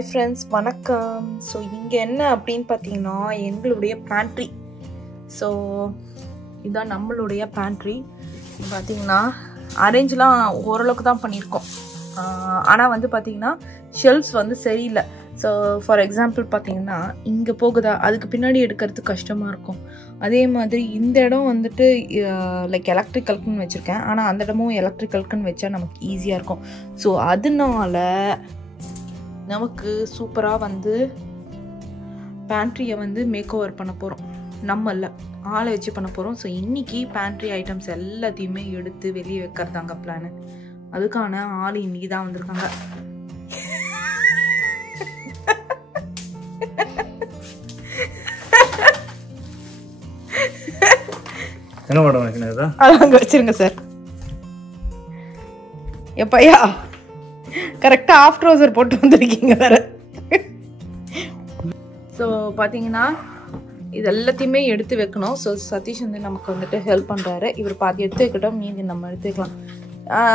Hi friends, வணக்கம். So இங்கே என்ன அப்படின்னு பார்த்தீங்கன்னா எங்களுடைய பேண்ட்ரி. ஸோ இதுதான் நம்மளுடைய பேண்ட்ரி. பார்த்தீங்கன்னா அரேஞ்செலாம் ஓரளவுக்கு தான் பண்ணியிருக்கோம். ஆனால் வந்து பார்த்தீங்கன்னா ஷெல்ஃப்ஸ் வந்து சரியில்லை. ஸோ ஃபார் எக்ஸாம்பிள் பார்த்தீங்கன்னா இங்கே போகுதா, அதுக்கு பின்னாடி எடுக்கிறதுக்கு கஷ்டமாக இருக்கும். அதே மாதிரி இந்த இடம் வந்துட்டு லைக் எலக்ட்ரிக்கல்க்குன்னு வச்சுருக்கேன், ஆனால் அந்த இடமும் எலக்ட்ரிக்கல்க்குன்னு வச்சா நமக்கு ஈஸியாக இருக்கும். ஸோ அதனால நமக்கு சூப்பராக வந்து பேண்ட்ரியை வந்து மேக் ஓவர் பண்ண போகிறோம். நம்மள ஆளை வச்சு பண்ண போகிறோம். ஸோ இன்றைக்கி பேண்ட்ரி ஐட்டம்ஸ் எல்லாத்தையுமே எடுத்து வெளியே வைக்கிறதாங்க பிளானு. அதுக்கான ஆள் இன்னைக்கு தான் வந்திருக்காங்க. என்ன மேடம் வைக்கணுதா? அங்க வச்சிருங்க சார். எப்பையா கரெக்டா ஆஃப் ட்ரவுசர் போட்டு வந்திருக்கீங்க வேற. ஸோ பார்த்தீங்கன்னா இது எல்லாத்தையுமே எடுத்து வைக்கணும். ஸோ சதீஷ் வந்து நமக்கு வந்துட்டு ஹெல்ப் பண்ணுறாரு. இவர் பாதி எடுத்து வைக்கட்டும், மீதி நம்ம எடுத்து வைக்கலாம்.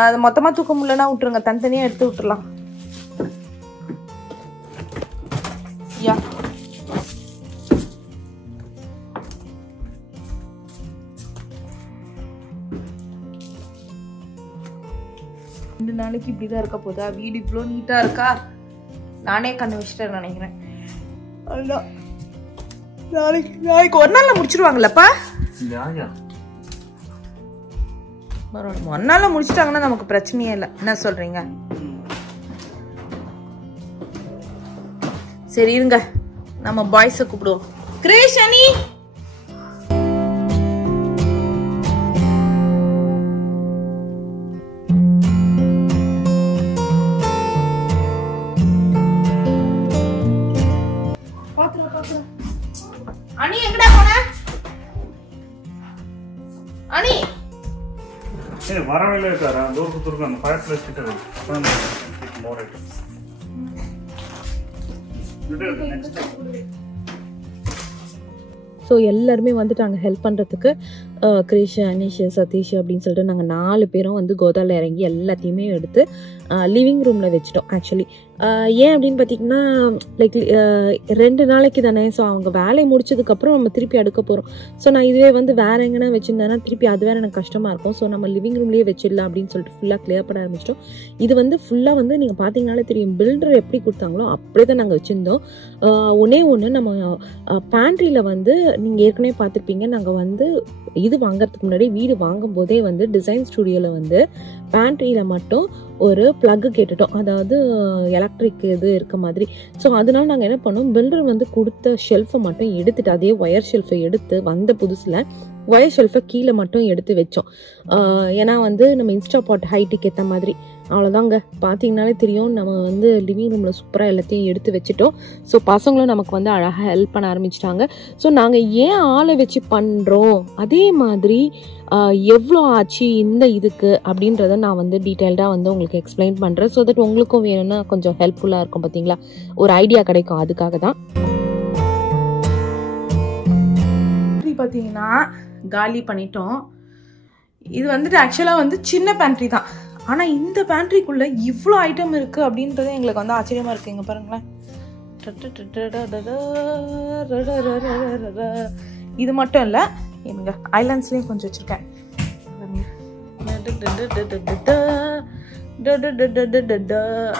அது மொத்தமாக தூக்க முடியலன்னா விட்டுருங்க, தனித்தனியாக எடுத்து விட்டுடலாம். யா ரெண்டு நாளைக்கு இப்படிதான் இருக்க போதா? வீடு இவ்வளோ நீட்டா இருக்கா? நானே கண்ணு வச்சுட்டேன்னு நினைக்கிறேன். அதுதான் நாளைக்கு ஒரு நாள்ல முடிச்சிருவாங்கல்லப்பா. ஒரு நாள்ல முடிச்சிட்டாங்கன்னா நமக்கு பிரச்சனையே இல்லை. என்ன சொல்றீங்க? சரி இருங்க, நம்ம பாய்ஸை கூப்பிடுவோம். கிரேஷ், அனி, அனி எங்கடா போன? அனி ஏய் வரவேல இருக்காரா? டோர் குத்துறங்க, அந்த ஃபயர் பிளேஸ் கிட்ட இருக்கு. அப்புறம் மோர் ஐட்டம்ஸ் நெக்ஸ்ட். ஸோ எல்லாருமே வந்துட்டாங்க ஹெல்ப் பண்ணுறதுக்கு. கிரீஷ், அனீஷ், சதீஷ் அப்படின்னு சொல்லிட்டு நாங்கள் 4 பேரும் வந்து கோதாவில் இறங்கி எல்லாத்தையுமே எடுத்து லிவிங் ரூமில் வச்சுட்டோம். ஆக்சுவலி ஏன் அப்படின்னு பார்த்தீங்கன்னா லைக் 2 நாளைக்கு தானே. ஸோ அவங்க வேலையை முடிச்சதுக்கப்புறம் நம்ம திருப்பி அடுக்க போகிறோம். ஸோ நான் இதுவே வந்து வேறு எங்கன்னா வச்சுருந்தேன்னா திருப்பி அது வேறு எனக்கு கஷ்டமாக இருக்கும். ஸோ நம்ம லிவிங் ரூம்லேயே வச்சிடலாம் அப்படின்னு சொல்லிட்டு ஃபுல்லாக கிளியர் பண்ண ஆரம்பிச்சிட்டோம். இது வந்து ஃபுல்லாக வந்து நீங்கள் பார்த்தீங்கனாலே தெரியும், பில்டர் எப்படி கொடுத்தாங்களோ அப்படியே தான் நாங்கள் வச்சுருந்தோம். ஒன்று நம்ம பேண்ட்ரியில் வந்து நீங்கள் ஏற்கனவே பார்த்துருப்பீங்க, நாங்கள் வந்து இது வாங்கறதுக்கு முன்னாடி வீடு வாங்கும் போதே வந்து டிசைன் ஸ்டுடியோவில் வந்து பேண்ட்ரியில் மட்டும் ஒரு பிளக்கு கேட்டுட்டோம், அதாவது எலக்ட்ரிக் இது இருக்க மாதிரி. ஸோ அதனால நாங்கள் என்ன பண்ணோம், பில்டர் வந்து கொடுத்த ஷெல்ஃபை மட்டும் எடுத்துட்டு, அதே ஒயர் ஷெல்ஃபை எடுத்து வந்த புதுசில் ஒயர் ஷெல்ஃபை கீழே மட்டும் எடுத்து வச்சோம். ஏன்னா வந்து நம்ம இன்ஸ்டா பாட் ஹைட்டுக்கு ஏற்ற மாதிரி. அவ்வளோதாங்க, பார்த்தீங்கனாலே தெரியும். நம்ம வந்து லிவிங் ரூமில் சூப்பராக எல்லாத்தையும் எடுத்து வச்சுட்டோம். ஸோ பசங்களும் நமக்கு வந்து அழகாக ஹெல்ப் பண்ண ஆரம்பிச்சிட்டாங்க. ஸோ நாங்கள் ஏன் ஆளை வச்சு பண்ணுறோம், அதே மாதிரி எவ்வளோ ஆச்சு இந்த இதுக்கு அப்படின்றத நான் வந்து டீட்டெயில்டாக வந்து உங்களுக்கு எக்ஸ்பிளைன் பண்ணுறேன். ஸோ தட் உங்களுக்கும் வேணும்னா கொஞ்சம் ஹெல்ப்ஃபுல்லாக இருக்கும். பார்த்தீங்களா, ஒரு ஐடியா கிடைக்கும். அதுக்காக தான் பார்த்தீங்கன்னா காலி பண்ணிட்டோம். இது வந்துட்டு ஆக்சுவலாக வந்து சின்ன பேண்ட்ரி தான், ஆனால் இந்த பேண்ட்ரிக்குள்ளே இவ்வளோ ஐட்டம் இருக்குது அப்படின்றது எங்களுக்கு வந்து ஆச்சரியமாக இருக்குது. இங்கே பாருங்களேன், இது மட்டும் இல்லை, எங்க ஐலாண்ட்ஸ்லேயும் கொஞ்சம் வச்சுருக்கேன்.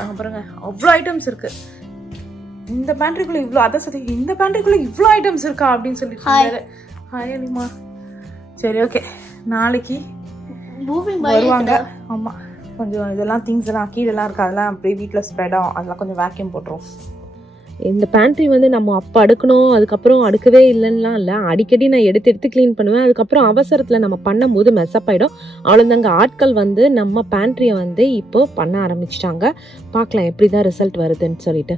அங்கே பாருங்க, அவ்வளோ ஐட்டம்ஸ் இருக்குது இந்த பேண்ட்ரிக்குள்ளே. இவ்வளோ அதை சரி, இந்த பேண்ட்ரிக்குள்ளே இவ்வளோ ஐட்டம்ஸ் இருக்கா அப்படின்னு சொல்லிட்டு. ஹாய் அனிமா. சரி ஓகே, நாளைக்கு வருவாங்க. ஆமாம், கொஞ்சம் இதெல்லாம் திங்ஸ் எல்லாம் கீழெல்லாம் இருக்குது, அதெல்லாம் அப்படியே வீட்டில் ஸ்ப்ரெட் ஆகும். அதெல்லாம் கொஞ்சம் வேக்யூம் போட்டுரும். இந்த பேண்ட்ரி வந்து நம்ம அப்போ அடுக்கணும், அதுக்கப்புறம் அடுக்கவே இல்லைன்னுலாம் இல்லை. அடிக்கடி நான் எடுத்து க்ளீன் பண்ணுவேன். அதுக்கப்புறம் அவசரத்தில் நம்ம பண்ணும்போது மெஸ்அப் ஆகிடும். அவ்வளோதாங்க. ஆட்கள் வந்து நம்ம பேண்ட்ரியை வந்து இப்போ பண்ண ஆரம்பிச்சிட்டாங்க. பார்க்கலாம் எப்படி தான் ரிசல்ட் வருதுன்னு சொல்லிட்டு.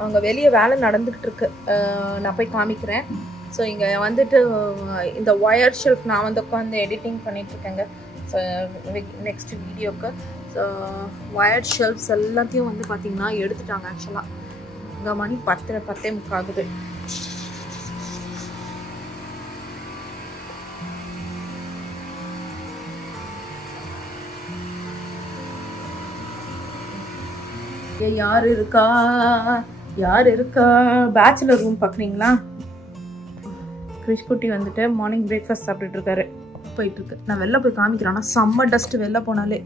அவங்க வெளியே வேலை நடந்துக்கிட்டு இருக்கு, நான் போய் காமிக்கிறேன். ஸோ இங்கே வந்துட்டு இந்த ஒயர் ஷெல்ஃப் நான் வந்து உட்காந்து எடிட்டிங் பண்ணிகிட்ருக்கேங்க. ஸோ நெக்ஸ்ட் வீடியோக்கு. ஸோ ஒயர் ஷெல்ஃப்ஸ் எல்லாத்தையும் வந்து பார்த்திங்கன்னா எடுத்துட்டாங்க. ஆக்சுவலாக இங்கே மணி 10:10 ஆகுது. யார் இருக்கா யார் இருக்கா? பேச்சுலர் ரூம் பார்க்குறீங்களா? கிரிஷ்குட்டி வந்துட்டு மார்னிங் பிரேக்ஃபாஸ்ட் சாப்பிட்டுட்டு இருக்காரு. போயிட்டு இருக்கு. நான் வெளில போய் காமிக்கிறேன். ஆனால் செம்ம டஸ்ட். வெளில போனாலே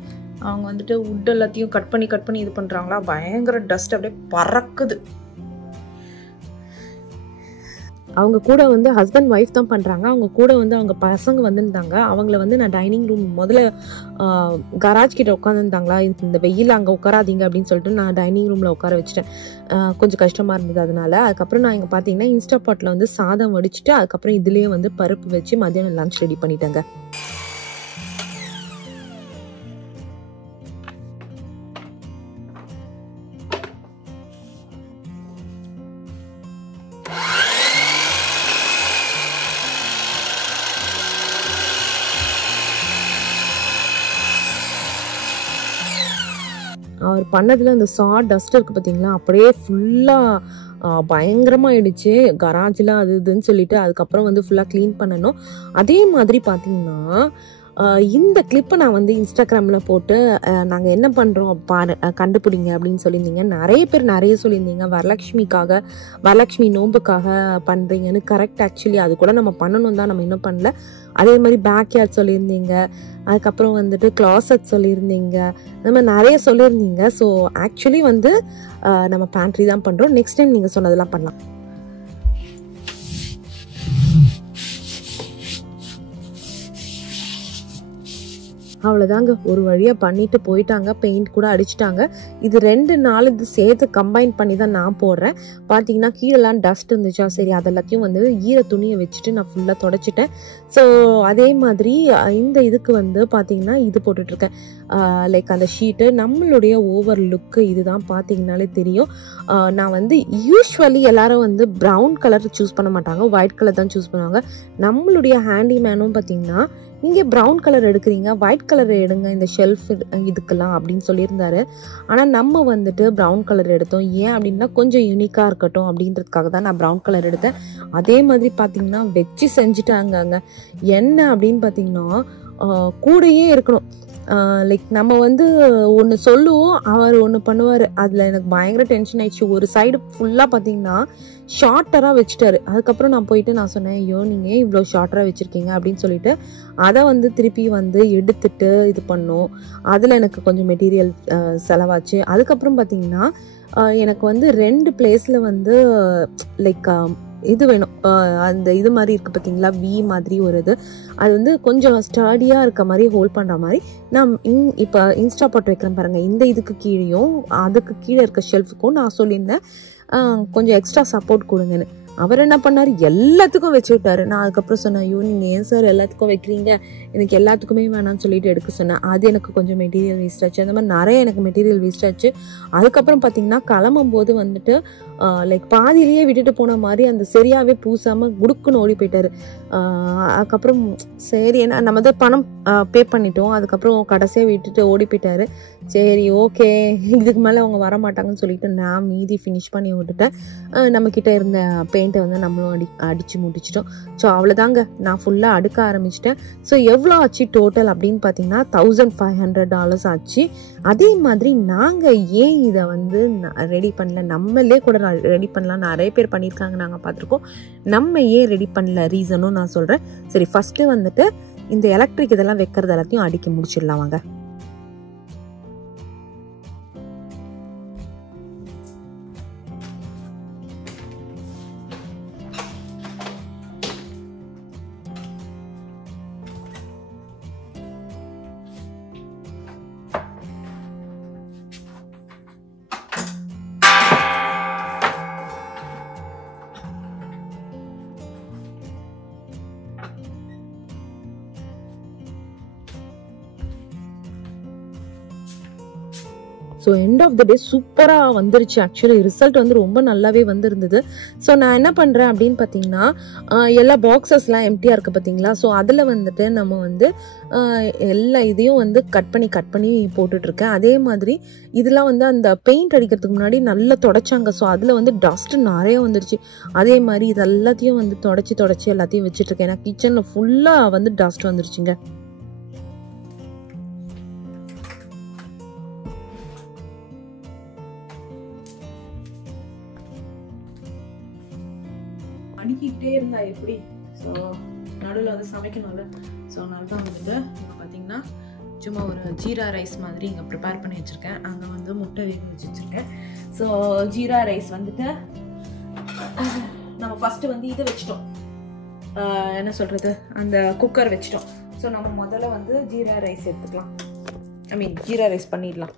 அவங்க வந்துட்டு வுட் எல்லாத்தையும் கட் பண்ணி இது பண்ணுறாங்களா, பயங்கர டஸ்ட் அப்படியே பறக்குது. அவங்க கூட வந்து ஹஸ்பண்ட் ஒய்ஃப் தான் பண்ணுறாங்க. அவங்க கூட வந்து அவங்க பசங்க வந்துருந்தாங்க. அவங்கள வந்து நான் டைனிங் ரூம் முதல்ல கராஜ் கிட்ட உட்காந்துருந்தாங்களா, இந்த வெயில் அங்கே உட்காராதீங்க அப்படின்னு சொல்லிட்டு நான் டைனிங் ரூமில் உட்கார வச்சுட்டேன். கொஞ்சம் கஷ்டமாக இருந்தது அதனால. அதுக்கப்புறம் நான் இங்கே பார்த்தீங்கன்னா இன்ஸ்டா பாட்டில் வந்து சாதம் வடிச்சிட்டு அதுக்கப்புறம் இதுலேயே வந்து பருப்பு வச்சு மதியானம் லஞ்ச் ரெடி பண்ணிட்டேங்க. அவர் பண்ணதில் அந்த டஸ்ட் இருக்குது பார்த்தீங்களா, அப்படியே ஃபுல்லாக பயங்கரமாகிடுச்சு. கராஜில் அது இதுன்னு சொல்லிட்டு அதுக்கப்புறம் வந்து ஃபுல்லாக க்ளீன் பண்ணணும். அதே மாதிரி பார்த்தீங்கன்னா இந்த கிளிப்பை நான் வந்து இன்ஸ்டாகிராமில் போட்டு நாங்கள் என்ன பண்ணுறோம் கண்டுபிடிங்க அப்படின்னு சொல்லியிருந்தீங்க. நிறைய பேர் நிறைய சொல்லியிருந்தீங்க. வரலட்சுமி நோம்புக்காக பண்ணுறீங்கன்னு. கரெக்ட். ஆக்சுவலி அது கூட நம்ம பண்ணணும் தான், நம்ம இன்னும் பண்ணல. அதே மாதிரி பேக்யார்ட் சொல்லியிருந்தீங்க. அதுக்கப்புறம் வந்துட்டு கிளாசட் சொல்லியிருந்தீங்க. இந்த மாதிரி நிறைய சொல்லியிருந்தீங்க. ஸோ ஆக்சுவலி வந்து நம்ம பேண்ட்ரி தான் பண்ணுறோம். நெக்ஸ்ட் டைம் நீங்கள் சொன்னதெல்லாம் பண்ணலாம். அவ்வளோதாங்க, ஒரு வழியாக பண்ணிட்டு போயிட்டாங்க. பெயிண்ட் கூட அடிச்சிட்டாங்க. இது 2 நாள் இது சேர்த்து கம்பைன் பண்ணி தான் நான் போடுறேன். பார்த்தீங்கன்னா கீழெல்லாம் டஸ்ட் இருந்துச்சா, சரி அதெல்லாத்தையும் வந்து ஈர துணியை வச்சுட்டு நான் ஃபுல்லாக தொடச்சிட்டேன். ஸோ அதே மாதிரி இந்த இதுக்கு வந்து பார்த்தீங்கன்னா இது போட்டுட்ருக்கேன். லைக் அந்த ஷீட்டு நம்மளுடைய ஓவர் லுக்கு இதுதான். பார்த்தீங்கன்னாலே தெரியும். நான் வந்து யூஸ்வலி எல்லாரும் வந்து ப்ரௌன் கலர் சூஸ் பண்ண மாட்டாங்க, ஒயிட் கலர் தான் சூஸ் பண்ணுவாங்க. நம்மளுடைய ஹேண்டிமேனும் பார்த்தீங்கன்னா இங்கே ப்ரௌன் கலர் எடுக்கிறீங்க, ஒயிட் கலர் எடுங்க இந்த ஷெல்ஃப் இதுக்கெல்லாம் அப்படின்னு சொல்லியிருந்தாரு. ஆனால் நம்ம வந்துட்டு ப்ரௌன் கலர் எடுத்தோம். ஏன் அப்படின்னா கொஞ்சம் யூனிக்காக இருக்கட்டும் அப்படின்றதுக்காக தான் நான் ப்ரௌன் கலர் எடுத்தேன். அதே மாதிரி பார்த்தீங்கன்னா வச்சு செஞ்சுட்டாங்க. அங்கே என்ன அப்படின்னு பார்த்தீங்கன்னா கூடயே இருக்கணும். லைக் நம்ம வந்து ஒன்று சொல்லுவோம், அவர் ஒன்று பண்ணுவார். அதில் எனக்கு பயங்கர டென்ஷன் ஆயிடுச்சு. ஒரு சைடு ஃபுல்லாக பார்த்தீங்கன்னா ஷார்ட்டராக வச்சுட்டாரு. அதுக்கப்புறம் நான் போயிட்டு நான் சொன்னேன், ஐயோ நீங்கள் ஏன் இவ்வளோ ஷார்ட்டராக வச்சுருக்கீங்க அப்படின்னு சொல்லிட்டு அதை வந்து திருப்பி வந்து எடுத்துட்டு இது பண்ணோம். அதில் எனக்கு கொஞ்சம் மெட்டீரியல் செலவாச்சு. அதுக்கப்புறம் பார்த்தீங்கன்னா எனக்கு வந்து 2 பிளேஸில் வந்து லைக் இது வேணும். அந்த இது மாதிரி இருக்குது பார்த்தீங்களா, வி மாதிரி ஒரு இது. அது வந்து கொஞ்சம் ஸ்டடியாக இருக்க மாதிரி ஹோல்ட் பண்ணுற மாதிரி நான் இப்போ இன்ஸ்டா பாட் வைக்கிறேன் பாருங்கள். இந்த இதுக்கு கீழேயும் அதுக்கு கீழே இருக்க ஷெல்ஃபுக்கும் நான் சொல்லியிருந்தேன் கொஞ்சம் எக்ஸ்ட்ரா சப்போர்ட் கொடுங்கன்னு. அவர் என்ன பண்ணார், எல்லாத்துக்கும் வச்சு விட்டாரு. நான் அதுக்கப்புறம் சொன்னேன், ஐயோ நீங்கள் ஏன் சார் எல்லாத்துக்கும் வைக்கிறீங்க, எனக்கு எல்லாத்துக்குமே வேணாம்னு சொல்லிட்டு எடுக்க சொன்னேன். அது எனக்கு கொஞ்சம் மெட்டீரியல் வேஸ்ட் ஆச்சு. அந்த மாதிரி நிறைய எனக்கு மெட்டீரியல் வேஸ்ட் ஆச்சு. அதுக்கப்புறம் பார்த்தீங்கன்னா கிளம்பும் போது வந்துட்டு லைக் பாதியிலேயே விட்டுட்டு போன மாதிரி அந்த சரியாகவே பூசாமல் குடுக்குன்னு ஓடி போயிட்டாரு. அதுக்கப்புறம் சரி என்ன நம்ம தான் பணம் பே பண்ணிட்டோம். அதுக்கப்புறம் கடைசியாக விட்டுட்டு ஓடி போயிட்டாரு. சரி ஓகே, இதுக்கு மேலே அவங்க வர மாட்டாங்கன்னு சொல்லிட்டு நான் மீதி ஃபினிஷ் பண்ணி விட்டுட்டேன். நம்மக்கிட்ட இருந்த பெயிண்ட்டை வந்து நம்மளும் அடித்து முடிச்சிட்டோம். ஸோ அவ்வளோதாங்க, நான் ஃபுல்லாக அடுக்க ஆரம்பிச்சிட்டேன். ஸோ எவ்வளோ ஆச்சு டோட்டல் அப்படின்னு பார்த்தீங்கன்னா $1500 ஆச்சு. அதே மாதிரி நாங்கள் ஏன் இதை வந்து ரெடி பண்ணல, நம்மளே கூட ரெடி பண்ணலாம், நிறைய பேர் பண்ணியிருக்காங்க, நாங்கள் பார்த்துருக்கோம். நம்ம ஏன் ரெடி பண்ணல ரீசனும் நான் சொல்கிறேன். சரி ஃபஸ்ட்டு வந்துட்டு இந்த எலக்ட்ரிக் இதெல்லாம் வைக்கிறது எல்லாத்தையும் அடிக்க முடிச்சிடலாம் வாங்க. ஸோ எண்ட் ஆஃப் த டே சூப்பராக வந்துருச்சு. ஆக்சுவலி ரிசல்ட் வந்து ரொம்ப நல்லாவே வந்துருந்தது. ஸோ நான் என்ன பண்ணுறேன் அப்படின்னு பார்த்தீங்கன்னா எல்லா பாக்ஸஸ்லாம் எம்டியாக இருக்குது பார்த்தீங்களா. ஸோ அதில் வந்துட்டு நம்ம வந்து எல்லா இதையும் வந்து கட் பண்ணி போட்டுட்ருக்கேன். அதே மாதிரி இதெல்லாம் வந்து அந்த பெயிண்ட் அடிக்கிறதுக்கு முன்னாடி நல்லா தொடச்சாங்க. ஸோ அதில் வந்து டஸ்ட்டு நிறைய வந்துருச்சு. அதே மாதிரி இது எல்லாத்தையும் வந்து தொடச்சி எல்லாத்தையும் வச்சுட்ருக்கேன். ஏன்னா கிச்சனில் ஃபுல்லாக வந்து டஸ்ட் வந்துருச்சுங்க. அடுக்கிக்கிட்டே இருந்தா எப்படி? ஸோ நடுவில் வந்து சமைக்கணும்ல. ஸோ அதனால தான் வந்துட்டு இப்போ பார்த்தீங்கன்னா சும்மா ஒரு ஜீரா ரைஸ் மாதிரி இங்கே ப்ரிப்பேர் பண்ணி வச்சுருக்கேன். அங்கே வந்து முட்டை வேக வச்சு வச்சுருக்கேன். ஸோ ஜீரா ரைஸ் வந்துட்டு நம்ம ஃபஸ்ட்டு வந்து இதை வச்சிட்டோம், என்ன சொல்கிறது, அந்த குக்கர் வச்சிட்டோம். ஸோ நம்ம முதல்ல வந்து ஜீரா ரைஸ் எடுத்துக்கலாம், ஜீரா ரைஸ் பண்ணிடலாம்.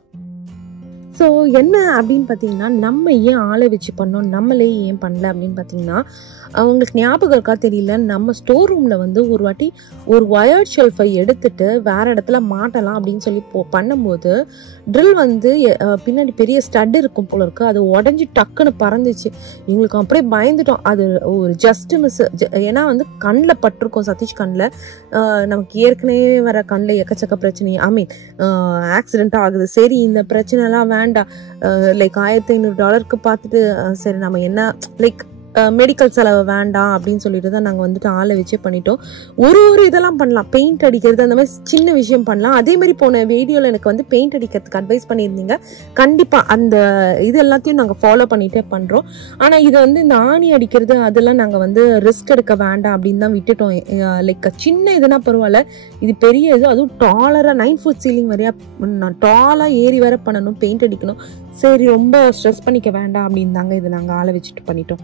ஸோ என்ன அப்படின்னு பார்த்தீங்கன்னா, நம்ம ஏன் ஆளை வச்சு பண்ணோம், நம்மளே ஏன் பண்ணல அப்படின்னு பார்த்தீங்கன்னா, அவங்களுக்கு ஞாபகம் இருக்கா தெரியல, நம்ம ஸ்டோர் ரூமில் வந்து ஒரு வாட்டி ஒரு ஒயர்ட் ஷெல்ஃபை எடுத்துட்டு வேறு இடத்துல மாட்டலாம் அப்படின்னு சொல்லி பண்ணும்போது ட்ரில் வந்து பின்னாடி பெரிய ஸ்டட் இருக்கும் போல இருக்குது, அது உடஞ்சி டக்குன்னு பறந்துச்சு. எங்களுக்கு அப்படியே பயந்துட்டோம். அது ஒரு ஜஸ்ட் மிஸ். ஏன்னா வந்து கண்ணில் பட்டிருக்கோம், சதீஷ் கண்ணில். நமக்கு ஏற்கனவே வர கண்ணில் எக்கச்சக்க பிரச்சனை, ஆக்சிடென்ட் ஆகுது. சரி இந்த பிரச்சனைலாம் வேண்டாம், லைக் $1500 பார்த்துட்டு சரி நம்ம என்ன லைக் மெடிக்கல் செலவு வேண்டாம் அப்படின்னு சொல்லிட்டு தான் நாங்கள் வந்துட்டு ஆளை வச்சே பண்ணிட்டோம். ஒரு இதெல்லாம் பண்ணலாம், பெயிண்ட் அடிக்கிறது அந்த மாதிரி சின்ன விஷயம் பண்ணலாம். அதே மாதிரி போன வீடியோவில் எனக்கு வந்து பெயிண்ட் அடிக்கிறதுக்கு அட்வைஸ் பண்ணியிருந்தீங்க. கண்டிப்பாக அந்த இது எல்லாத்தையும் நாங்கள் ஃபாலோ பண்ணிகிட்டே பண்ணுறோம். ஆனால் இதை வந்து இந்த ஆணி அடிக்கிறது அதெல்லாம் நாங்கள் வந்து ரிஸ்க் எடுக்க வேண்டாம் அப்படின்னு தான் விட்டுட்டோம். லைக் சின்ன இதுனா பரவாயில்ல, இது பெரிய இது, அதுவும் டாலராக 9 foot சீலிங் வரையா டாலாக ஏறி வர பண்ணணும், பெயிண்ட் அடிக்கணும். சரி ரொம்ப ஸ்ட்ரெஸ் பண்ணிக்க வேண்டாம் அப்படின்னு தாங்க இது நாங்கள் ஆளை வச்சுட்டு பண்ணிட்டோம்.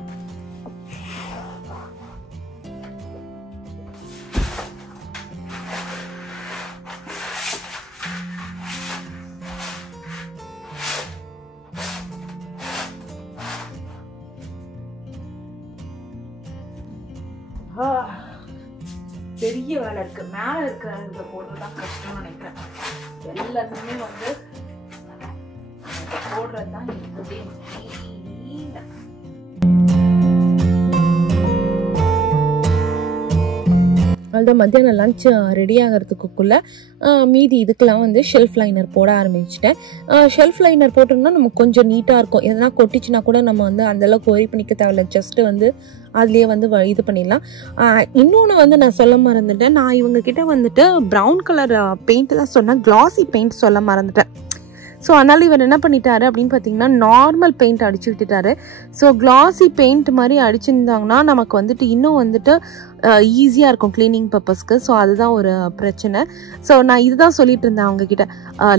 பெரிய வேலை இருக்கு, மேல இருக்கிற போடுறதுதான் கஷ்டம்னு நினைக்கிறேன். எல்லாத்துக்குமே வந்து போடுறதுதான் இருக்குது. அதுதான் மத்தியானம் லஞ்ச் ரெடி ஆகிறதுக்குள்ளே மீதி இதுக்கெல்லாம் வந்து ஷெல்ஃப் லைனர் போட ஆரம்பிச்சிட்டேன். ஷெல்ஃப் லைனர் போட்டோம்னா நமக்கு கொஞ்சம் நீட்டாக இருக்கும். எதனா கொட்டிச்சுன்னா கூட நம்ம வந்து அந்தளவுக்கு ஒரி பண்ணிக்க தேவையில்ல, ஜஸ்ட்டு வந்து அதுலேயே வந்து இது பண்ணிடலாம். இன்னொன்று வந்து நான் சொல்ல மறந்துட்டேன், நான் இவங்கக்கிட்ட வந்துட்டு ப்ரௌன் கலர் பெயிண்ட் தான் சொன்னேன், கிளாஸி பெயிண்ட் சொல்ல மறந்துட்டேன். ஸோ அதனால் இவர் என்ன பண்ணிட்டாரு அப்படின்னு பார்த்தீங்கன்னா, நார்மல் பெயிண்ட் அடிச்சு விட்டுட்டாரு. ஸோ கிளாஸி பெயிண்ட் மாதிரி அடிச்சிருந்தாங்கன்னா நமக்கு வந்துட்டு இன்னும் வந்துட்டு ஈஸியாக இருக்கும் கிளீனிங் பர்பஸ்க்கு. ஸோ அதுதான் ஒரு பிரச்சனை. ஸோ நான் இதுதான் சொல்லிட்டு இருந்தேன் அவங்கக்கிட்ட.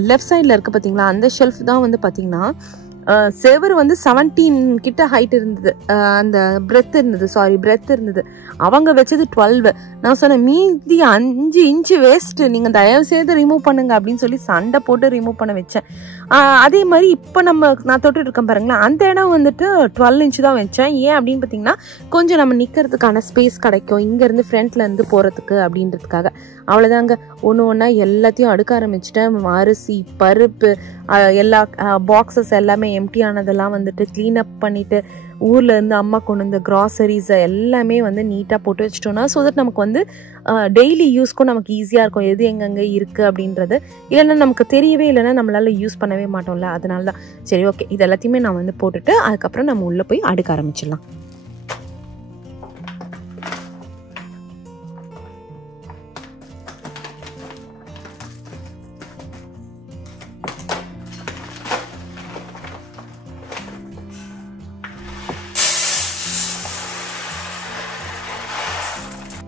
லெஃப்ட் சைடில் இருக்குது பார்த்தீங்களா, அந்த ஷெல்ஃப் தான் வந்து பார்த்தீங்கன்னா செவர் வந்து 17 கிட்ட ஹைட் இருந்தது, அந்த பிரெத் இருந்தது. அவங்க வச்சது 12. நான் சொன்னேன் மீதி 5 inch வேஸ்ட்டு, நீங்கள் தயவு செய்து ரிமூவ் பண்ணுங்க அப்படின்னு சொல்லி சண்டை போட்டு ரிமூவ் பண்ண வச்சேன். அதே மாதிரி இப்போ நான் தொட்டுட்டு இருக்கேன் பாருங்களேன், அந்த இடம் வந்துட்டு 12 inch தான் வச்சேன். ஏன் அப்படின்னு பார்த்தீங்கன்னா, கொஞ்சம் நம்ம நிற்கிறதுக்கான ஸ்பேஸ் கிடைக்கும் இங்கேருந்து ஃப்ரண்ட்லேருந்து போகிறதுக்கு அப்படின்றதுக்காக. அவ்வளோதாங்க, ஒன்றா எல்லாத்தையும் அடுக்க ஆரம்பிச்சிட்டேன். அரிசி, பருப்பு, எல்லா பாக்ஸஸ் எல்லாமே எம்டி ஆனதெல்லாம் வந்துட்டு க்ளீன் அப் பண்ணிவிட்டு, ஊர்லேருந்து அம்மா கொண்டு வந்த க்ராசரிஸை எல்லாமே வந்து நீட்டாக போட்டு வச்சிட்டோன்னா, ஸோ தட் நமக்கு வந்து டெய்லி யூஸ்க்கும் நமக்கு ஈஸியாக இருக்கும் எது எங்கெங்கே இருக்குது அப்படின்றது. இல்லைன்னா நமக்கு தெரியவே இல்லைன்னா நம்மளால் யூஸ் பண்ணவே மாட்டோம்ல, அதனால தான். சரி ஓகே, இது எல்லாத்தையுமே நான் வந்து போட்டுட்டு அதுக்கப்புறம் நம்ம உள்ளே போய் அடுக்க ஆரம்பிச்சிடலாம்.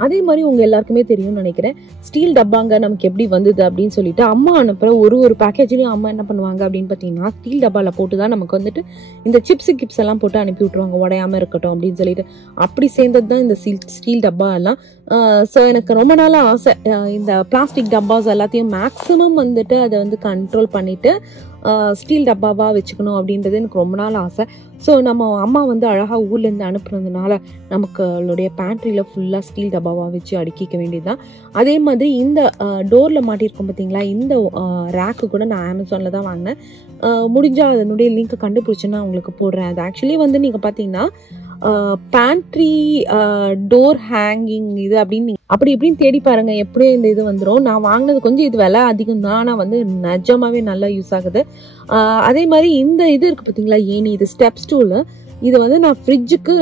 அதே மாதிரி உங்கள் எல்லாருக்குமே தெரியும்னு நினைக்கிறேன், ஸ்டீல் டப்பாங்க நமக்கு எப்படி வந்தது அப்படின்னு சொல்லிட்டு அம்மா அனுப்புகிற ஒரு பேக்கேஜ்லேயும் அம்மா என்ன பண்ணுவாங்க அப்படின்னு பார்த்தீங்கன்னா, ஸ்டீல் டப்பாவில் போட்டு தான் நமக்கு வந்துட்டு இந்த கிப்ஸ் எல்லாம் போட்டு அனுப்பி விட்ருவாங்க, உடையாமல் இருக்கட்டும் அப்படின்னு சொல்லிட்டு. அப்படி சேர்ந்தது தான் இந்த ஸ்டீல் டப்பா எல்லாம். ஸோ எனக்கு ரொம்ப நாளாக ஆசை, இந்த பிளாஸ்டிக் டப்பாஸ் எல்லாத்தையும் மேக்ஸிமம் வந்துட்டு அதை வந்து கண்ட்ரோல் பண்ணிவிட்டு ஸ்டீல் டப்பாவாக வச்சுக்கணும் அப்படின்றது எனக்கு ரொம்ப நாள் ஆசை. ஸோ நம்ம அம்மா வந்து அழகாக ஊர்லேருந்து அனுப்புனதுனால நமக்குடைய பேண்ட்ரியில் ஃபுல்லாக ஸ்டீல் டப்பாவாக வச்சு அடுக்கிக்க வேண்டியது தான். அதே மாதிரி இந்த டோரில் மாட்டியிருக்கோம் பார்த்தீங்களா, இந்த ரேக்கு கூட நான் அமேசானில் தான் வாங்கினேன். முடிஞ்சால் அதனுடைய லிங்க் கண்டுபிடிச்சுன்னா உங்களுக்கு போடுறேன். அது ஆக்சுவலி வந்து நீங்கள் பார்த்தீங்கன்னா பேண்ட்ரி டோர் ஹேங்கிங் இது அப்படின்னு அப்படி இப்படின்னு தேடி பாருங்க, எப்படியும் இந்த இது வந்துடும். நான் வாங்கினது கொஞ்சம் இது விலை அதிகம் தான், ஆனால் வந்து நிஜமாவே நல்லா யூஸ் ஆகுது. அதே மாதிரி இந்த இது இருக்குது பார்த்தீங்களா ஏனி, இது ஸ்டெப் ஸ்டூலு. இது வந்து நான் ஃப்ரிட்ஜுக்கு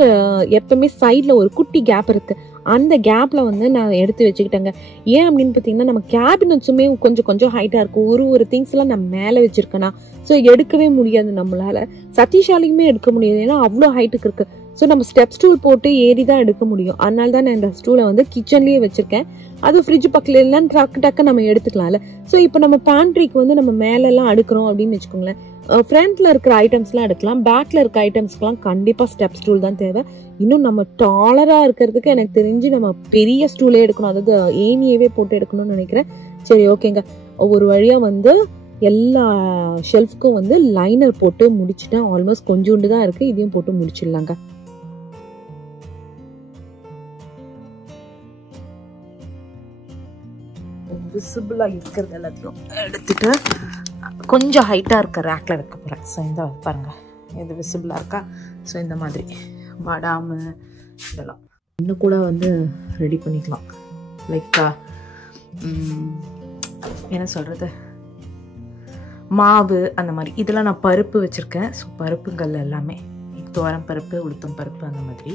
எப்பவுமே சைடில் ஒரு குட்டி கேப் இருக்குது, அந்த கேப்பில் வந்து நான் எடுத்து வச்சுக்கிட்டேங்க. ஏன் அப்படின்னு பார்த்தீங்கன்னா, நம்ம கேபினட்ஸுமே கொஞ்சம் ஹைட்டாக இருக்கும். ஒரு திங்ஸ்லாம் நான் மேலே வச்சுருக்கேன்னா ஸோ எடுக்கவே முடியாது நம்மளால். சதீஷாலையுமே எடுக்க முடியாது, ஏன்னா அவ்வளோ ஹைட்டுக்கு இருக்குது. ஸோ நம்ம ஸ்டெப் ஸ்டூல் போட்டு ஏறி தான் எடுக்க முடியும். அதனால தான் நான் இந்த ஸ்டூலை வந்து கிச்சன்லேயே வச்சுருக்கேன். அது ஃப்ரிட்ஜ் பக்கத்தில் இல்லைன்னு டக்கு நம்ம எடுத்துக்கலாம்ல. ஸோ இப்போ நம்ம பேண்ட்ரிக்கு வந்து நம்ம மேலெல்லாம் அடுக்கிறோம் அப்படின்னு வச்சுக்கோங்களேன், ஃப்ரண்ட்டில் இருக்கிற ஐட்டம்ஸ்லாம் எடுக்கலாம், பேக்கில் இருக்க ஐட்டம்ஸ்க்கெலாம் கண்டிப்பாக ஸ்டெப் ஸ்டூல் தான் தேவை. இன்னும் நம்ம டாலராக இருக்கிறதுக்கு எனக்கு தெரிஞ்சு நம்ம பெரிய ஸ்டூலே எடுக்கணும், அதாவது ஏணியவே போட்டு எடுக்கணும்னு நினைக்கிறேன். சரி ஓகேங்க, ஒரு வழியாக வந்து எல்லா ஷெல்ஃப்க்கும் வந்து லைனர் போட்டு முடிச்சுட்டேன். ஆல்மோஸ்ட் கொஞ்சோண்டு தான் இருக்குது, இதையும் போட்டு முடிச்சிடலாங்க. விசிபிளாக இருக்கிறது எல்லாத்தையும் எடுத்துட்டு கொஞ்சம் ஹைட்டாக இருக்க ரேக்கில் வைக்க போகிறேன். ஸோ இந்த பாருங்கள், இது விசிபிளாக இருக்கா? ஸோ இந்த மாதிரி பாடாமு இதெல்லாம் இன்னும் கூட வந்து ரெடி பண்ணிக்கலாம். லைக் என்ன சொல்கிறது, மாவு அந்த மாதிரி. இதெல்லாம் நான் பருப்பு வச்சுருக்கேன். ஸோ பருப்புங்கள் எல்லாமே துவரம் பருப்பு, உளுத்தம் பருப்பு அந்த மாதிரி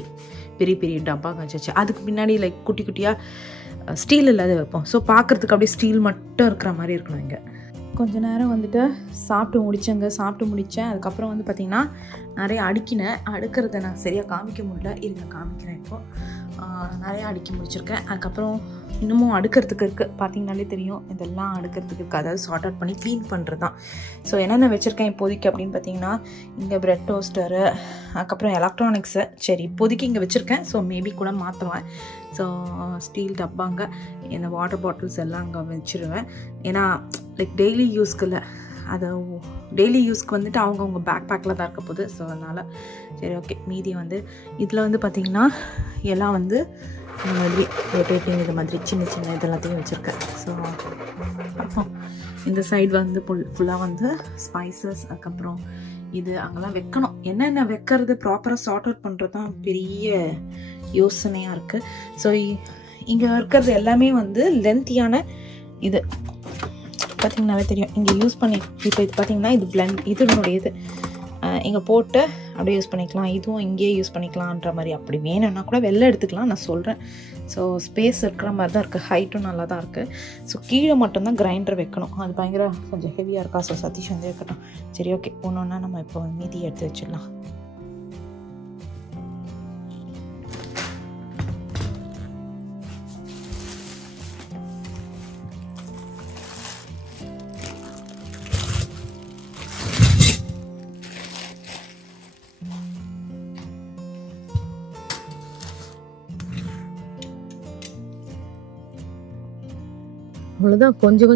பெரிய பெரிய டப்பா வச்சாச்சு. அதுக்கு பின்னாடி லைக் குட்டி குட்டியாக ஸ்டீல் இல்லாத வைப்போம். ஸோ பார்க்குறதுக்கு அப்படியே ஸ்டீல் மட்டும் இருக்கிற மாதிரி இருக்கணும். இங்கே கொஞ்ச நேரம் வந்துட்டு சாப்பிட்டு முடித்தேன். அதுக்கப்புறம் வந்து பார்த்திங்கன்னா நிறைய அடுக்கினேன். அடுக்கிறத நான் சரியாக காமிக்க முடியல, இருங்க காமிக்கிறேன். இப்போது நிறையா அடுக்கி முடிச்சிருக்கேன். அதுக்கப்புறம் இன்னமும் அடுக்கிறதுக்கு இருக்குது, பார்த்திங்கனாலே தெரியும். இதெல்லாம் அடுக்கிறதுக்கு இருக்குது, அதாவது சார்ட் அவுட் பண்ணி க்ளீன் பண்ணுறது தான். ஸோ என்னென்ன வச்சுருக்கேன் இப்போதைக்கு அப்படின்னு பார்த்தீங்கன்னா, இங்கே ப்ரெட் டோஸ்டரு, அதுக்கப்புறம் எலக்ட்ரானிக்ஸு. சரி இப்போதைக்கு இங்கே வச்சுருக்கேன். ஸோ மேபி கூட மாற்றுவேன். ஸோ ஸ்டீல் டப்பாங்க, இந்த வாட்டர் பாட்டில்ஸ் எல்லாம் அங்கே வச்சுருவேன். ஏன்னா லைக் டெய்லி யூஸ்க்கு இல்லை, அது டெய்லி யூஸ்க்கு வந்துட்டு அவங்கவுங்க பேக் பேக்கில் தான் இருக்க போகுது. ஸோ அதனால் சரி ஓகே. மீதி வந்து இதில் வந்து பார்த்திங்கன்னா எல்லாம் வந்து இந்த மாதிரி ரொட்டேட்டிங் இது மாதிரி சின்ன சின்ன இதெல்லாத்தையும் வச்சுருக்கேன். ஸோ அப்புறம் இந்த சைடு வந்து ஃபுல்லாக வந்து ஸ்பைசஸ், அதுக்கப்புறம் இது அங்கெல்லாம் வைக்கணும். என்னென்ன வைக்கிறது ப்ராப்பராக சார்ட் அவுட் பண்ணுறது தான் பெரிய யோசனையாக இருக்குது. ஸோ இங்கே இருக்கிறது எல்லாமே வந்து லென்த்தியான இது பார்த்திங்கனாலே தெரியும். இங்கே யூஸ் பண்ணி இப்போ இது பார்த்திங்கன்னா இது பிளெண்ட் இதனுடைய இது இங்கே போட்டு அப்படியே யூஸ் பண்ணிக்கலாம். இதுவும் இங்கேயே யூஸ் பண்ணிக்கலான்ற மாதிரி. அப்படி வேணும்னா கூட வெளில எடுத்துக்கலாம், நான் சொல்கிறேன். ஸோ ஸ்பேஸ் இருக்கிற மாதிரி தான் இருக்குது, ஹைட்டும் நல்லா தான் இருக்குது. ஸோ கீழே மட்டும்தான் கிரைண்டர் வைக்கணும், அது பயங்கர கொஞ்சம் ஹெவியாக இருக்கா. ஸோ சதீஷ் வந்து இருக்கட்டும். சரி ஓகே, ஒன்று ஒன்றா நம்ம இப்போ மீதி எடுத்து வச்சிடலாம். அவ்வளோதான், கொஞ்சம்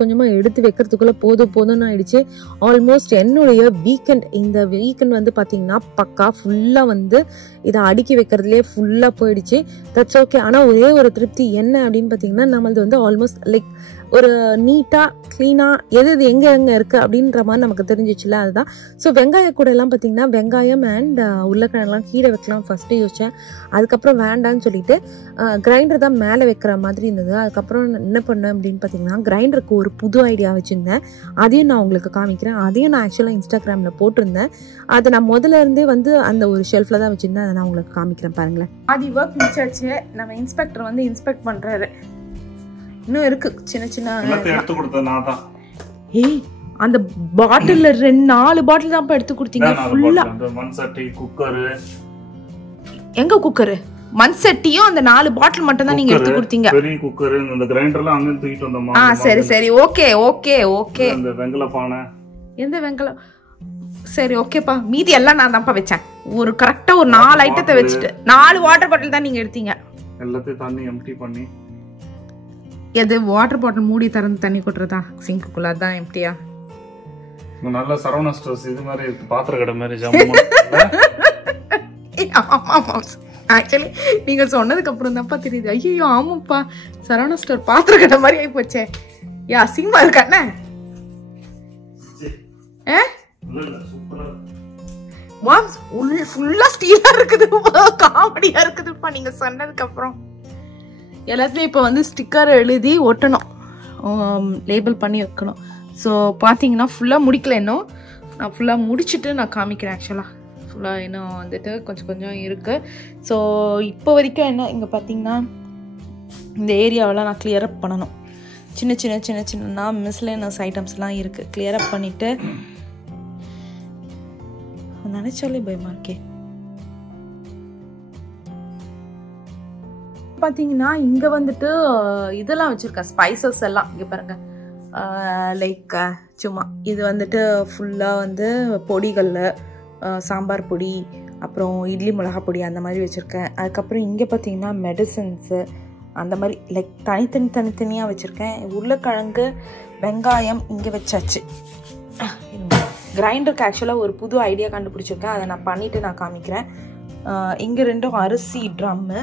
கொஞ்சமாக எடுத்து வைக்கிறதுக்குள்ளே போதும்னு ஆயிடுச்சு. ஆல்மோஸ்ட் என்னுடைய வீக்கெண்ட், இந்த வீக்கெண்ட் வந்து பார்த்திங்கன்னா பக்கா ஃபுல்லாக வந்து இதை அடுக்கி வைக்கிறதுலே ஃபுல்லாக போயிடுச்சு. That's okay. ஆனால் ஒரே ஒரு திருப்தி என்ன அப்படின்னு பார்த்தீங்கன்னா, நம்மளது வந்து ஆல்மோஸ்ட் லைக் ஒரு நீட்டாக க்ளீனாக எது எங்கே இருக்குது அப்படின்ற மாதிரி நமக்கு தெரிஞ்சிச்சுல, அதுதான். ஸோ வெங்காய கூட எல்லாம் பார்த்திங்கன்னா வெங்காயம் அண்ட் உருளைக்கிழங்குலாம் கீழே வைக்கலாம் ஃபஸ்ட்டு யோசித்தேன். அதுக்கப்புறம் வேண்டான்னு சொல்லிட்டு கிரைண்டர் தான் மேலே வைக்கிற மாதிரி இருந்தது. அதுக்கப்புறம் என்ன பண்ணேன் அப்படின்னு பார்த்தீங்கன்னா, கிரைண்டருக்கு ஒரு புது ஐடியா வச்சுருந்தேன். அதையும் நான் உங்களுக்கு காமிக்கிறேன். அதையும் நான் ஆக்சுவலாக இன்ஸ்டாகிராமில் போட்டிருந்தேன். அதை நான் முதல்ல இருந்தே வந்து அந்த ஒரு ஷெல்ஃபில் தான் வச்சுருந்தேன். அதை நான் உங்களுக்கு காமிக்கிறேன் பாருங்களேன். ஆதி ஒர்க் முடிச்சாச்சு. நம்ம இன்ஸ்பெக்டர் வந்து இன்ஸ்பெக்ட் பண்ணுறாரு. இன்னும் இருக்கு சின்ன சின்ன எடுத்து கொடுத்தேன் நான் தான். ஏய், அந்த பாட்டில்ல 4 பாட்டில் தான் எடுத்து கொடுத்தீங்க ஃபுல்லா. மண் சட்டி, குக்கர். எங்க குக்கர்? மண் சட்டியும் அந்த 4 பாட்டில் மட்டும் தான் நீங்க எடுத்து கொடுத்தீங்க. பெரிய குக்கர், இந்த கிரைண்டர்லாம் அங்க தூக்கிட்டு வந்தோமா. சரி சரி, ஓகே ஓகே ஓகே. இந்த வெங்கல பானை. எந்த வெங்கலம்? சரி ஓகேப்பா. மீதி எல்லாம் நான் தான்ப்பா வச்சேன். ஒரு கரெக்டா ஒரு 4 ஐட்டத்தை வச்சுட்டு 4 வாட்டர் பாட்டில் தான் நீங்க எடுத்தீங்க. எல்லாத்தையும் தண்ணி எம்டி பண்ணி. எது வாட்டர் பாட்டில் மூடி திறந்து தண்ணி கொட்டுறதா சிங்க்குள்ள? அதான் எம்டியா? நல்ல சரவணா ஸ்டோர்ஸ் இது மாதிரி இருக்கு, பாத்திர கடை மாதிரி ஜாமான். ஆக்சுவலி நீங்க சொன்னதுக்கு அப்புறம் தான்ப்பா தெரியுது. ஐயோ ஆமாப்பா, சரவணா ஸ்டோர் பாத்திர கடை மாதிரி ஆகி போச்சே. யா சிங்கமா இருக்கானே. ஃபுல்லா ஸ்டீலா இருக்குது, காமெடியா இருக்குதுப்பா நீங்க சொன்னதுக்கு அப்புறம். எல்லாத்துலேயும் இப்போ வந்து ஸ்டிக்கர் எழுதி ஒட்டணும், லேபிள் பண்ணி வைக்கணும். ஸோ பார்த்தீங்கன்னா ஃபுல்லாக முடிக்கல இன்னும். நான் ஃபுல்லாக முடிச்சுட்டு நான் காமிக்கிறேன். ஆக்சுவலாக ஃபுல்லாக இன்னும் வந்துட்டு கொஞ்சம் இருக்குது. ஸோ இப்போ வரைக்கும் என்ன இங்கே பார்த்தீங்கன்னா இந்த ஏரியாவெல்லாம் நான் கிளியர் அப் பண்ணணும். சின்ன மிஸ்லேனஸ் ஐட்டம்ஸ்லாம் இருக்குது. கிளியர் அப் பண்ணிவிட்டு நினச்சாலே பயமாக இருக்கே. பார்த்தீங்கன்னா இங்கே வந்துட்டு இதெல்லாம் வச்சுருக்கேன், ஸ்பைசஸ் எல்லாம் இங்கே பாருங்கள். லைக் சும்மா இது வந்துட்டு ஃபுல்லாக வந்து பொடிகள், சாம்பார் பொடி, அப்புறம் இட்லி மிளகா பொடி அந்த மாதிரி வச்சுருக்கேன். அதுக்கப்புறம் இங்கே பார்த்தீங்கன்னா மெடிசன்ஸு அந்த மாதிரி லைக் தனித்தனியாக வச்சுருக்கேன். உருளைக்கிழங்கு, வெங்காயம் இங்கே வச்சாச்சு. கிரைண்டருக்கு ஆக்சுவலாக ஒரு புது ஐடியா கண்டுபிடிச்சிருக்கேன், அதை நான் பண்ணிவிட்டு நான் காமிக்கிறேன். இங்கே 2 அரிசி ட்ரம்மு,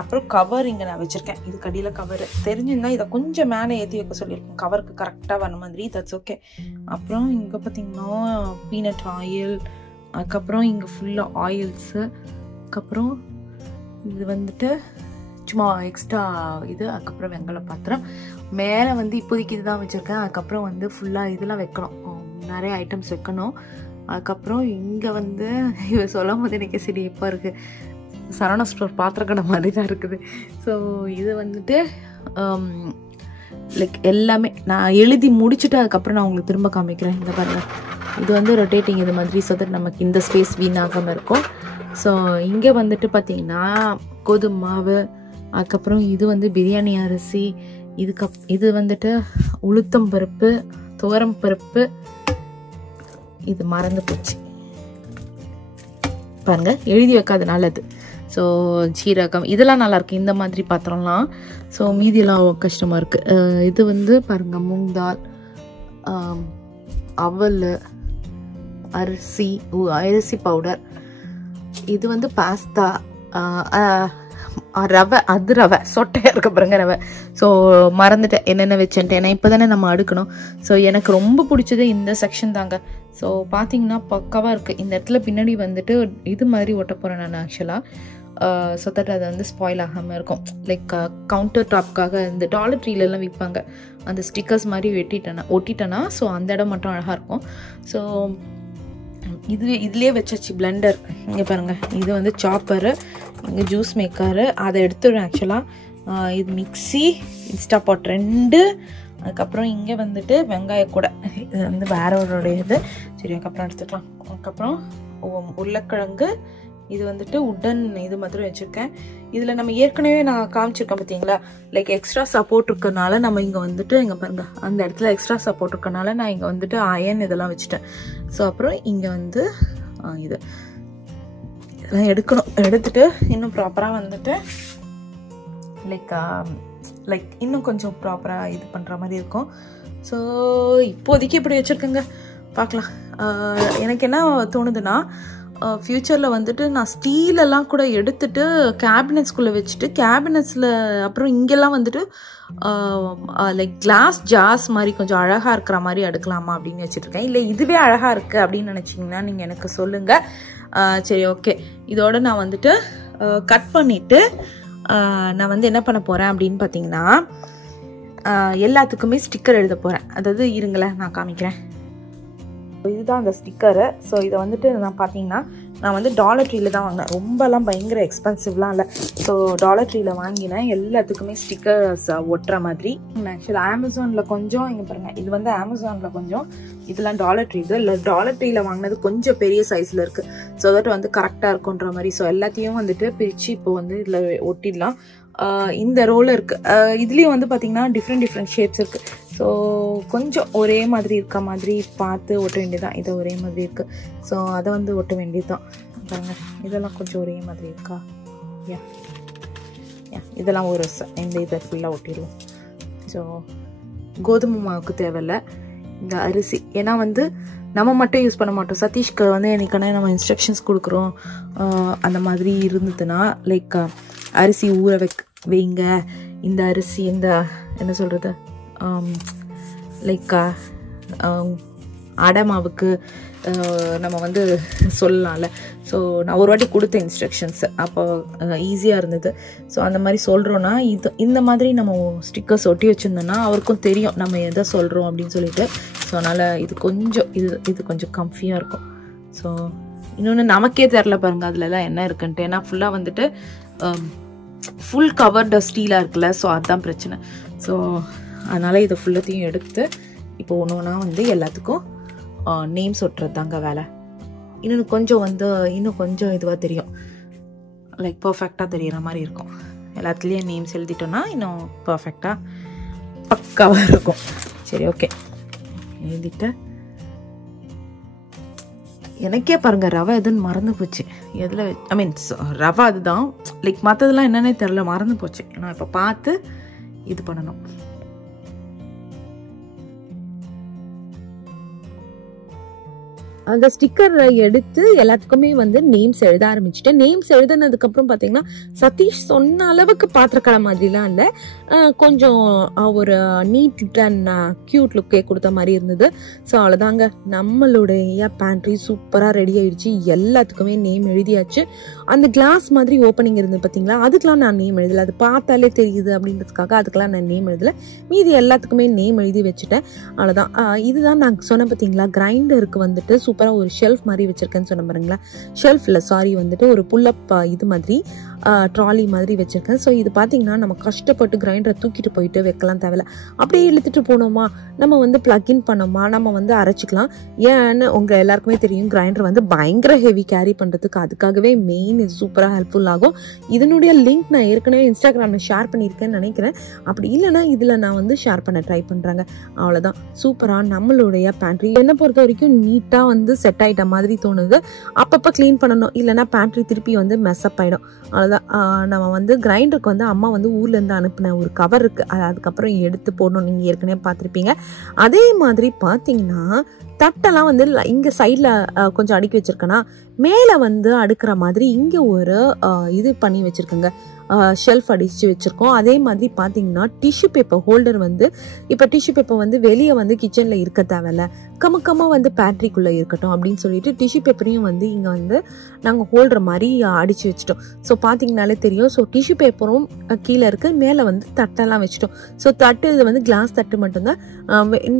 அப்புறம் கவர் இங்கே நான் வச்சுருக்கேன். இது கடியில் கவர் தெரிஞ்சிருந்தால் இதை கொஞ்சம் மேலே ஏற்றி வைக்க சொல்லியிருக்கேன், கவருக்கு கரெக்டாக வர மாதிரி. That's okay. அப்புறம் இங்கே பார்த்திங்கன்னா பீனட் ஆயில், அதுக்கப்புறம் இங்கே ஃபுல்லாக ஆயில்ஸு, அதுக்கப்புறம் இது வந்துட்டு சும்மா எக்ஸ்ட்ரா இது, அதுக்கப்புறம் வெங்கல பாத்திரம். மேலே வந்து இப்போதைக்கு இதுதான் வச்சுருக்கேன். அதுக்கப்புறம் வந்து ஃபுல்லாக இதெல்லாம் வைக்கணும், நிறைய ஐட்டம்ஸ் வைக்கணும். அதுக்கப்புறம் இங்கே வந்து இவ சொல்லும் போது எனக்கு சிரிப்பாக இருக்குது, சரவணா ஸ்டோர் பாத்திரக்கடை மாதிரி தான் இருக்குது. ஸோ இது வந்துட்டு லைக் எல்லாமே நான் எழுதி முடிச்சுட்டு அதுக்கப்புறம் நான் உங்களுக்கு திரும்ப காமிக்கிறேன். இந்த பாருங்கள், இது வந்து ரொட்டேட்டிங் இது மாதிரி, ஸோ தட் நமக்கு இந்த ஸ்பேஸ் வீணாகாமல் இருக்கும். ஸோ இங்கே வந்துட்டு பார்த்திங்கன்னா கோதுமை மாவு, அதுக்கப்புறம் இது வந்து பிரியாணி அரிசி, இது வந்துட்டு உளுத்தம் பருப்பு, துவரம் பருப்பு, இது மறந்து போச்சு பாருங்க, எழுதி வைக்காதனால அது. ஸோ சீரகம் இதெல்லாம் நல்லாயிருக்கு இந்த மாதிரி பாத்திரம்லாம். ஸோ மீதியெல்லாம் கஷ்டமாக இருக்குது. இது வந்து பாருங்கள் மூங் தால், அவல், அரிசி பவுடர், இது வந்து பாஸ்தா, ரவை, அது ரவை சொட்டையாக இருக்க பாருங்க ரவை. ஸோ மறந்துட்டேன் என்னென்ன வச்சுன்ட்டு, ஏன்னா இப்போ தானே நம்ம அடுக்கணும். ஸோ எனக்கு ரொம்ப பிடிச்சது இந்த செக்ஷன் தாங்க. ஸோ பார்த்தீங்கன்னா பக்காவாக இருக்குது. இந்த இடத்துல பின்னாடி வந்துட்டு இது மாதிரி ஒட்ட போகிறேன் நான் ஆக்சுவலாக, ஸோ தட் அது வந்து ஸ்பாயில் ஆகாமல் இருக்கும். லைக் கவுண்டர் டாப்காக இந்த டாலர் ட்ரீலெலாம் விற்பாங்க அந்த ஸ்டிக்கர்ஸ் மாதிரி ஒட்டிட்டேன்னா ஸோ அந்த இடம் மட்டும் அழகாக இருக்கும். ஸோ இதுலேயே வச்சாச்சு பிளெண்டர். இங்கே பாருங்கள், இது வந்து சாப்பரு, இங்கே ஜூஸ் மேக்கரு, அதை எடுத்துடுறேன் ஆக்சுவலாக. இது மிக்ஸி, இன்ஸ்டாபாட் 2, அதுக்கப்புறம் இங்கே வந்துட்டு வெங்காய கூட, இது வந்து வேறவருடைய இது. சரி, அதுக்கப்புறம் எடுத்துக்கலாம். அதுக்கப்புறம் உருளைக்கிழங்கு, இது வந்துட்டு உடன் இது மாதிரி வச்சுருக்கேன். இதில் நம்ம ஏற்கனவே நான் காமிச்சிருக்கேன் பார்த்தீங்களா, லைக் எக்ஸ்ட்ரா சப்போர்ட் இருக்கனால நம்ம இங்கே வந்துட்டு இங்கே பாருங்கள் அந்த இடத்துல எக்ஸ்ட்ரா சப்போர்ட் இருக்கனால நான் இங்கே வந்துட்டு அயன் இதெல்லாம் வச்சுட்டேன். ஸோ அப்புறம் இங்கே வந்து இதெல்லாம் எடுத்துட்டு இன்னும் ப்ராப்பராக வந்துட்டு லைக் இன்னும் கொஞ்சம் ப்ராப்பராக இது பண்ணுற மாதிரி இருக்கும். ஸோ இப்போதைக்கு இப்படி வச்சுருக்கேங்க, பார்க்கலாம். எனக்கு என்ன தோணுதுன்னா, ஃப்யூச்சரில் வந்துட்டு நான் ஸ்டீலெல்லாம் கூட எடுத்துட்டு கேபினட்ஸ்குள்ளே வச்சுட்டு, கேபினட்ஸில் அப்புறம் இங்கெல்லாம் வந்துட்டு லைக் கிளாஸ் ஜார்ஸ் மாதிரி கொஞ்சம் அழகாக இருக்கிற மாதிரி எடுக்கலாமா அப்படின்னு வச்சுட்ருக்கேன். இல்லை இதுவே அழகாக இருக்குது அப்படின்னு நினச்சிங்கன்னா நீங்கள் எனக்கு சொல்லுங்கள். சரி, ஓகே. இதோட நான் வந்துட்டு கட் பண்ணிவிட்டு நான் வந்து என்ன பண்ண போகிறேன் அப்படின்னு பார்த்தீங்கன்னா, எல்லாத்துக்குமே ஸ்டிக்கர் எழுத போகிறேன். அதாவது இருங்களேன் நான் காமிக்கிறேன். இதுதான் அந்த ஸ்டிக்கரு. ஸோ இதை வந்துட்டு நான் பார்த்தீங்கன்னா நான் வந்து டாலர் ட்ரீல தான் வாங்கினேன், ரொம்பலாம் பயங்கர எக்ஸ்பென்சிவ்லாம் இல்லை. ஸோ டாலர் ட்ரீல வாங்கினேன் எல்லாத்துக்குமே ஸ்டிக்கர்ஸ் ஒட்டுற மாதிரி. ஆக்சுவலாக அமேசானில் கொஞ்சம் இங்கே பாருங்கள், இது வந்து அமேசானில் கொஞ்சம், இதெல்லாம் டாலர் ட்ரீ இல்லை. டாலர் ட்ரீல வாங்கினது கொஞ்சம் பெரிய சைஸில் இருக்குது. ஸோ தட் வந்து கரெக்டாக இருக்குன்ற மாதிரி. ஸோ எல்லாத்தையும் வந்துட்டு பிரித்து இப்போ வந்து இதில் ஒட்டிடலாம். இந்த ரோல் இருக்குது. இதுலேயும் வந்து பார்த்திங்கன்னா டிஃப்ரெண்ட் ஷேப்ஸ் இருக்குது. ஸோ கொஞ்சம் ஒரே மாதிரி இருக்க மாதிரி பார்த்து ஒட்ட வேண்டியதான். இதை ஒரே மாதிரி இருக்குது, ஸோ அதை வந்து ஒட்ட வேண்டியதுதான். பாருங்க, இதெல்லாம் கொஞ்சம் ஒரே மாதிரி இருக்கா? யா இதெல்லாம் ஒரு இந்த இதை ஃபுல்லாக ஒட்டிடுவோம். ஸோ கோதுமை மாவுக்கு தேவையில்லை, இந்த அரிசி, ஏன்னா வந்து நம்ம மட்டும் யூஸ் பண்ண மாட்டோம். சதீஷ்க்கு வந்து எனக்கான நம்ம இன்ஸ்ட்ரக்ஷன்ஸ் கொடுக்குறோம். அந்த மாதிரி இருந்ததுன்னா லைக் அரிசி ஊற வைங்க, இந்த அரிசி இந்த என்ன சொல்கிறது லைக் அடை மாவுக்கு நம்ம வந்து சொல்லலாம்ல. ஸோ நான் ஒரு வாட்டி கொடுத்த இன்ஸ்ட்ரக்ஷன்ஸ் அப்போ ஈஸியாக இருந்தது. ஸோ அந்த மாதிரி சொல்கிறோன்னா இந்த மாதிரி நம்ம ஸ்டிக்கர்ஸ் ஒட்டி வச்சுருந்தோன்னா அவருக்கும் தெரியும் நம்ம எதை சொல்கிறோம் அப்படின்னு சொல்லிட்டு. ஸோ அதனால் இது கொஞ்சம் கம்ஃபியாக இருக்கும். ஸோ இன்னொன்று நமக்கே தெரில பாருங்கள் அதுலலாம் என்ன இருக்குன்ட்டு, ஏன்னா ஃபுல்லாக வந்துட்டு ஃபுல் கவர்டு ஸ்டீலாக இருக்குல்ல. ஸோ அதுதான் பிரச்சனை. ஸோ அதனால் இதை ஃபுல்லத்தையும் எடுத்து இப்போ ஒன்று ஒன்றா வந்து எல்லாத்துக்கும் நேம்ஸ் ஒட்டுறது தாங்க வேலை. இன்னும் கொஞ்சம் இதுவாக தெரியும், லைக் பர்ஃபெக்டாக தெரிகிற மாதிரி இருக்கும். எல்லாத்துலேயும் நேம்ஸ் எழுதிட்டோன்னா இன்னும் பர்ஃபெக்டாக பக்காவாக இருக்கும். சரி, ஓகே, எழுதிட்டு எனக்கே பாருங்கள் ரவை எதுன்னு மறந்து போச்சு. எதில் ஐ மீன் ரவை அதுதான், லைக் மற்றதெல்லாம் என்னன்னே தெரில, மறந்து போச்சு. நான் இப்போ பார்த்து இது பண்ணணும். அந்த ஸ்டிக்கர் எடுத்து எல்லாத்துக்குமே வந்து நேம்ஸ் எழுத ஆரம்பிச்சுட்டேன். நேம்ஸ் எழுதுனதுக்கப்புறம் பார்த்தீங்கன்னா சதீஷ் சொன்ன அளவுக்கு பாத்திரக்கடை மாதிரிலாம் இல்லை, கொஞ்சம் ஒரு நீட் அண்ட் க்யூட் லுக்கே கொடுத்த மாதிரி இருந்தது. ஸோ அவ்வளோதாங்க, நம்மளுடைய பேண்ட்ரி சூப்பராக ரெடி ஆயிடுச்சு. எல்லாத்துக்குமே நேம் எழுதியாச்சு. அந்த கிளாஸ் மாதிரி ஓப்பனிங் இருந்தது பார்த்தீங்களா, அதுக்கெலாம் நான் நேம் எழுதலை, அது பார்த்தாலே தெரியுது அப்படின்றதுக்காக அதுக்கெலாம் நான் நேம் எழுதலை. மீதி எல்லாத்துக்குமே நேம் எழுதி வச்சுட்டேன். அவ்வளோதான். இதுதான் நான் சொன்னேன் பார்த்தீங்களா, கிரைண்டருக்கு வந்துட்டு சூப்பராக ஒரு ஷெல்ஃப் மாதிரி வச்சிருக்கேன்னு சொன்ன பாருங்களா, ஷெல்ஃப் இல்லை சாரி, வந்துட்டு ஒரு புல்லப் இது மாதிரி ட்ராலி மாதிரி வச்சிருக்கேன். ஸோ இது பார்த்தீங்கன்னா நம்ம கஷ்டப்பட்டு கிரைண்டரை தூக்கிட்டு போயிட்டு வைக்கலாம் தேவையில்ல, அப்படியே இழுத்துட்டு போனோமா, நம்ம வந்து பிளக்இன் பண்ணோமா, நம்ம வந்து அரைச்சிக்கலாம். ஏன்னு உங்கள் எல்லாருக்குமே தெரியும், கிரைண்டர் வந்து பயங்கர ஹெவி கேரி பண்ணுறதுக்கு, அதுக்காகவே மெயின் இது சூப்பராக ஹெல்ப்ஃபுல் ஆகும். இதனுடைய லிங்க் நான் ஏற்கனவே இன்ஸ்டாகிராமில் ஷேர் பண்ணியிருக்கேன்னு நினைக்கிறேன். அப்படி இல்லைனா இதில் நான் வந்து ஷேர் பண்ண ட்ரை பண்ணுறாங்க. அவ்வளோதான், சூப்பராக நம்மளுடைய பேண்ட்ரி என்னை பொறுத்த வரைக்கும் நீட்டாக வந்து செட் ஆகிட்ட மாதிரி தோணுது. அப்பப்போ க்ளீன் பண்ணணும், இல்லைனா பேண்ட்ரி திருப்பி வந்து மெஸ்அப் ஆகிடும். அவ்வளோதான். நம்ம வந்து கிரைண்டருக்கு வந்து அம்மா வந்து ஊர்லேருந்து அனுப்பின ஒரு கவர் இருக்குது, அதுக்கப்புறம் எடுத்து போடணும். நீங்கள் ஏற்கனவே பார்த்துருப்பீங்க. அதே மாதிரி பார்த்தீங்கன்னா தட்டெல்லாம் வந்து இங்கே சைடில் கொஞ்சம் அடுக்கி வச்சுருக்கேன்னா, மேலே வந்து அடுக்கிற மாதிரி இங்கே ஒரு இது பண்ணி வச்சுருக்கேங்க, ஷெல்ஃப் அடித்து வச்சுருக்கோம். அதே மாதிரி பார்த்தீங்கன்னா டிஷ்யூ பேப்பர் ஹோல்டர் வந்து, இப்போ டிஷ்யூ பேப்பர் வந்து வெளியே வந்து கிச்சனில் இருக்க தேவையில்ல, கம்மக்கமாக வந்து பேண்ட்ரிக்குள்ளே இருக்கட்டும் அப்படின்னு சொல்லிட்டு டிஷ்யூ பேப்பரையும் வந்து இங்கே வந்து நாங்கள் ஹோல்டர் மாதிரி அடித்து வச்சுட்டோம். ஸோ பார்த்தீங்கனாலே தெரியும். ஸோ டிஷ்யூ பேப்பரும் கீழே இருக்குது, மேலே வந்து தட்டெல்லாம் வச்சுட்டோம். ஸோ தட்டு இது வந்து கிளாஸ் தட்டு மட்டும்தான்.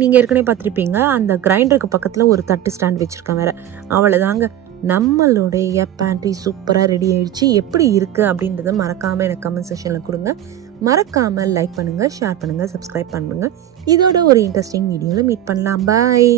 நீங்கள் ஏற்கனவே பார்த்துருப்பீங்க, அந்த கிரைண்டருக்கு பக்கத்தில் ஒரு தட்டு ஸ்டாண்ட் வச்சுருக்கேன் வேறு. அவ்வளோதாங்க, நம்மளுடைய பேண்ட்ரி சூப்பராக ரெடி ஆயிடுச்சு. எப்படி இருக்குது அப்படின்றத மறக்காமல் எனக்கு கமெண்ட் செக்ஷனில் கொடுங்க. மறக்காமல் லைக் பண்ணுங்கள், ஷேர் பண்ணுங்கள், சப்ஸ்கிரைப் பண்ணுங்கள். இதோட ஒரு இன்ட்ரெஸ்டிங் வீடியோவில் மீட் பண்ணலாம். பாய்.